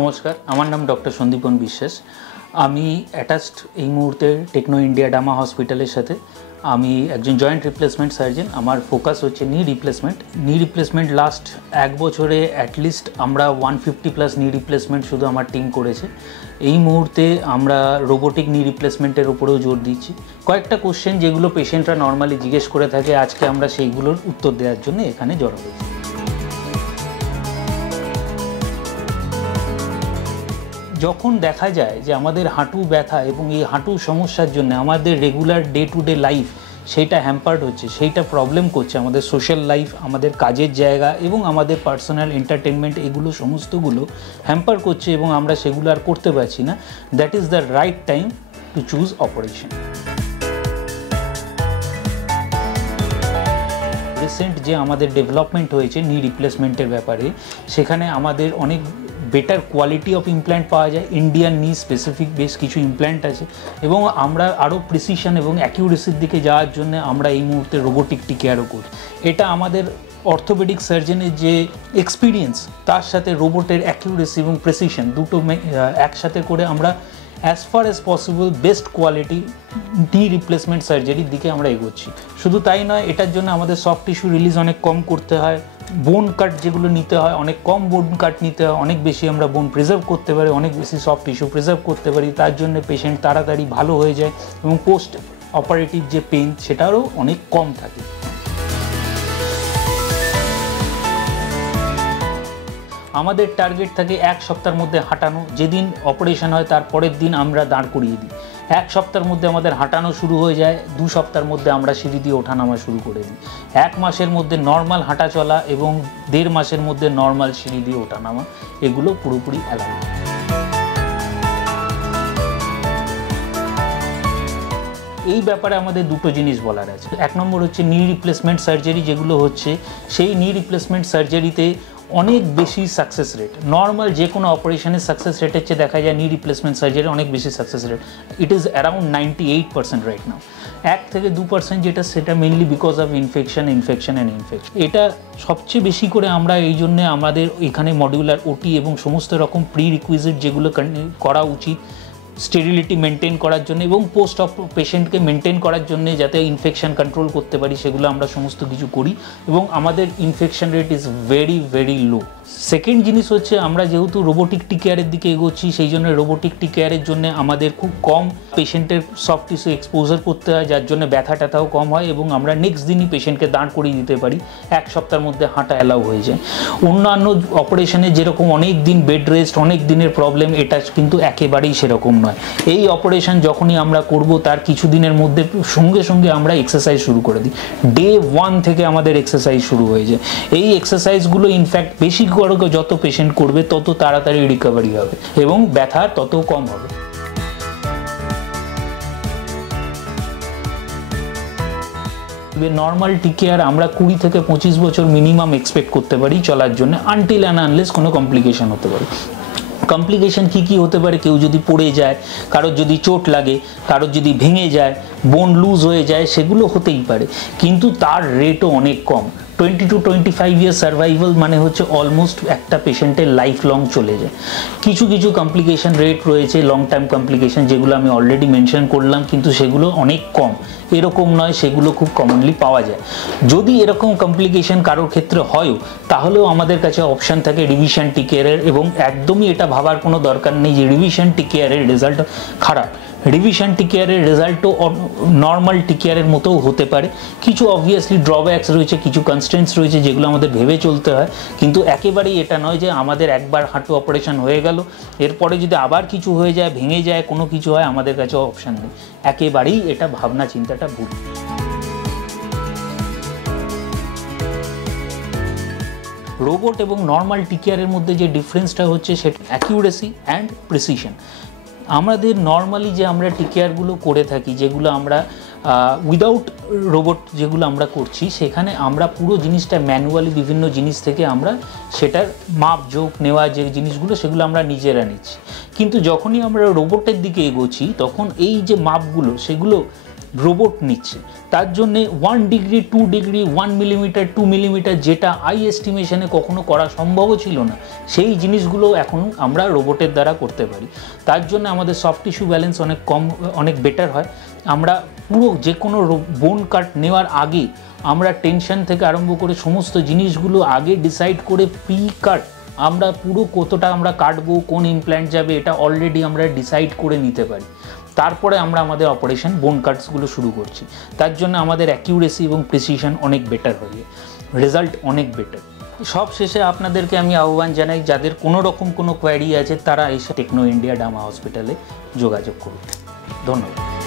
নমস্কার, আমার নাম ডক্টর সন্দীপন বিশ্বাস। আমি অ্যাটাচড এই মুহূর্তে টেকনো ইন্ডিয়া ডামা হসপিটালের সাথে। আমি একজন জয়েন্ট রিপ্লেসমেন্ট সার্জন। আমার ফোকাস হচ্ছে নি রিপ্লেসমেন্ট লাস্ট এক বছরে অ্যাটলিস্ট আমরা 150+ নি রিপ্লেসমেন্ট শুধু আমার টিম করেছে। এই মুহূর্তে আমরা রোবোটিক নি রিপ্লেসমেন্টের উপরেও জোর দিচ্ছি। কয়েকটা কোশ্চেন যেগুলো পেশেন্টরা নর্মালি জিজ্ঞেস করে থাকে, আজকে আমরা সেইগুলোর উত্তর দেওয়ার জন্য এখানে জড়ো হয়েছি। যখন দেখা যায় যে আমাদের হাঁটু ব্যথা এবং এই হাঁটু সমস্যার জন্য আমাদের regular day to day life সেইটা হ্যাম্পার্ড হচ্ছে, সেইটা প্রবলেম করছে, আমাদের সোশ্যাল লাইফ, আমাদের কাজের জায়গা এবং আমাদের পার্সোনাল এন্টারটেনমেন্ট, এগুলো সমস্তগুলো হ্যাম্পার করছে এবং আমরা সেগুলো আর করতে পারছি না, that is the right time to choose operation. Recent যে আমাদের ডেভেলপমেন্ট হয়েছে নি রিপ্লেসমেন্টের ব্যাপারে, সেখানে আমাদের অনেক বেটার কোয়ালিটি অফ ইমপ্ল্যান্ট পাওয়া যায়। ইন্ডিয়ান নি স্পেসিফিক বেশ কিছু ইমপ্ল্যান্ট আছে এবং আমরা আরও প্রিসিশন এবং অ্যাকিউরেসির দিকে যাওয়ার জন্য আমরা এই মুহূর্তে রোবোটিক টিকেয়ারও করি। এটা আমাদের অর্থোপেডিক সার্জনের যে এক্সপিরিয়েন্স, তার সাথে রোবটের অ্যাকিউরেসি এবং প্রিসিশন দুটো একসাথে করে আমরা as far as possible best quality নি রিপ্লেসমেন্ট সার্জারির দিকে আমরা এগোচ্ছি। শুধু তাই নয়, এটার জন্য আমাদের সফট টিস্যু রিলিজ অনেক কম করতে হয়, বোন কাট যেগুলো নিতে হয় অনেক কম বোন কাট নিতে হয়, অনেক বেশি আমরা বোন প্রিজার্ভ করতে পারি, অনেক বেশি সফট টিস্যু প্রিজার্ভ করতে পারি। তার জন্য পেশেন্ট তাড়াতাড়ি ভালো হয়ে যায় এবং পোস্ট অপারেটিভ যে পেইন সেটারও অনেক কম থাকে। আমাদের টার্গেট থাকে এক সপ্তাহের মধ্যে হাঁটানো। যেদিন অপারেশন হয় তার পরের দিন আমরা দাঁড় করিয়ে দিই। এক সপ্তাহের মধ্যে আমাদের হাঁটানো শুরু হয়ে যায়, 2 সপ্তাহের মধ্যে আমরা সিঁড়ি দিয়ে ওঠানামা শুরু করে দিই। 1 মাসের মধ্যে নর্মাল হাঁটা চলা এবং 1.5 মাসের মধ্যে নর্মাল সিঁড়ি দিয়ে ওঠানামা, এগুলো পুরোপুরি অ্যালাউ। এই ব্যাপারে আমাদের দুটো জিনিস বলার আছে। 1 নম্বর হচ্ছে নি রিপ্লেসমেন্ট সার্জারি যেগুলো হচ্ছে, সেই নি রিপ্লেসমেন্ট সার্জারিতে অনেক বেশি সাকসেস রেট। নর্মাল যে কোনো অপারেশনের সাকসেস রেটের চেয়ে দেখা যায় নি রিপ্লেসমেন্ট সার্জারি অনেক বেশি success rate. It is around 98% right now. 1 থেকে 2% যেটা, সেটা মেনলি বিকজ অফ ইনফেকশন। এটা সবচেয়ে বেশি করে আমরা এই জন্যে আমাদের এখানে মডিউলার ওটি এবং সমস্ত রকম প্রি রিকুইজিট যেগুলো করা উচিত স্টেরিলিটি মেনটেন করার জন্য এবং পোস্ট অপ পেশেন্টকে মেনটেন করার জন্য, যাতে ইনফেকশন কন্ট্রোল করতে পারি, সেগুলো আমরা সমস্ত কিছু করি এবং আমাদের infection rate is very very low. Second জিনিস হচ্ছে, আমরা যেহেতু রোবোটিক টিকেয়ারের দিকে এগোচ্ছি, সেই জন্য রোবোটিক টিকেয়ারের জন্য আমাদের খুব কম পেশেন্টের সফট টিস্যু এক্সপোজার করতে হয়, যার জন্য ব্যথা ট্যাথাও কম হয় এবং আমরা নেক্সট দিনই পেশেন্টকে দাঁড় করিয়ে দিতে পারি। 1 সপ্তাহের মধ্যে হাঁটা অ্যালাউ হয়ে যায়। অন্যান্য অপারেশনে যেরকম অনেক দিন বেড রেস্ট, অনেক দিনের প্রবলেম, এটা কিন্তু একেবারেই সেরকম নয়। এই অপারেশন যখনই আমরা করব তার কিছু দিনের মধ্যে সঙ্গে সঙ্গে আমরা এক্সারসাইজ শুরু করে দিই। ডে 1 থেকে আমাদের এক্সারসাইজ শুরু হয়ে যায়। এই এক্সারসাইজগুলো ইনফ্যাক্ট বেশি করে যত পেশেন্ট করবে তত তাড়াতাড়ি রিকভারি হবে এবং ব্যথা তত কম হবে। নর্মাল টিকেয়ার আমরা 20 থেকে 25 বছর মিনিমাম এক্সপেক্ট করতে পারি চলার জন্য, আনটিল অ্যান্ড আনলেস কোনো কমপ্লিকেশন হতে পারে। কমপ্লিকেশন কী হতে পারে? কেউ যদি পড়ে যায়, কারোর যদি চোট লাগে, কারোর যদি ভেঙে যায়, বোন লুজ হয়ে যায়, সেগুলো হতেই পারে, কিন্তু তার রেটও অনেক কম। 20 to 25 ইয়ার সার্ভাইভাল মানে হচ্ছে অলমোস্ট একটা পেশেন্টের লাইফ লং চলে যায়। কিছু কিছু কমপ্লিকেশন রেট রয়েছে, লং টাইম কমপ্লিকেশন, যেগুলো আমি অলরেডি মেনশন করলাম, কিন্তু সেগুলো অনেক কম। এরকম নয়, সেগুলো খুব কমনলি পাওয়া যায়। যদি এরকম কমপ্লিকেশন কারোর ক্ষেত্রে হয়ও, তাহলেও আমাদের কাছে অপশান থাকে রিভিশন টিকেয়ারের, এবং একদমই এটা ভাবার কোনো দরকার নেই যে রিভিশন টিকেয়ারের রেজাল্ট খারাপ। রিভিশন টিকেয়ারের রেজাল্টও নর্মাল টিকেয়ারের মতোও হতে পারে। কিছু অবভিয়াসলি ড্রব্যাকস রয়েছে, কিছু কনস্ট্রেন্টস রয়েছে যেগুলো আমাদের ভেবে চলতে হয়, কিন্তু একেবারেই এটা নয় যে আমাদের একবার হাঁটু অপারেশন হয়ে গেল, এরপরে যদি আবার কিছু হয়ে যায়, ভেঙে যায়, কোনো কিছু হয়, আমাদের কাছে অপশান নেই। একেবারেই এটা ভাবনা চিন্তাটা ভুল। রোবট এবং নর্মাল টিকেয়ারের মধ্যে যে ডিফারেন্সটা হচ্ছে, সেটা অ্যাকিউরেসি অ্যান্ড প্রিসিশন। আমাদের নর্মালি যে আমরা টিকেয়ারগুলো করে থাকি, যেগুলো আমরা উইদাউট রোবট যেগুলো আমরা করছি, সেখানে আমরা পুরো জিনিসটা ম্যানুয়ালি বিভিন্ন জিনিস থেকে আমরা সেটার মাপ যোগ নেওয়া যে জিনিসগুলো, সেগুলো আমরা নিজেরা নিচ্ছি। কিন্তু যখনই আমরা রোবটের দিকে এগোচ্ছি, তখন এই যে মাপগুলো, সেগুলো রোবট নিচ্ছে। তার জন্যে 1 ডিগ্রি 2 ডিগ্রি 1 মিলিমিটার 2 মিলিমিটার যেটা আই এস্টিমেশনে কখনো করা সম্ভবও ছিল না, সেই জিনিসগুলো এখন আমরা রোবটের দ্বারা করতে পারি। তার জন্য আমাদের সফট টিস্যু ব্যালেন্স অনেক বেটার হয়। আমরা পুরো যে কোনো বোন কাট নেওয়ার আগে আমরা টেনশন থেকে আরম্ভ করে সমস্ত জিনিসগুলো আগে ডিসাইড করে প্রি কাট আমরা পুরো কতটা আমরা কাটবো, কোন ইমপ্ল্যান্ট যাবে, এটা অলরেডি আমরা ডিসাইড করে নিতে পারি। তারপরে আমরা আমাদের অপারেশন বোন কাটসগুলো শুরু করছি। তার জন্য আমাদের অ্যাকিউরেসি এবং প্রিসিশন অনেক বেটার হয়ে, রেজাল্ট অনেক বেটার। সব শেষে আপনাদেরকে আমি আহ্বান জানাই, যাদের কোনো রকম কোনো কোয়ারি আছে তারা এসে টেকনো ইন্ডিয়া ডার্মা হসপিটালে যোগাযোগ করুন। ধন্যবাদ।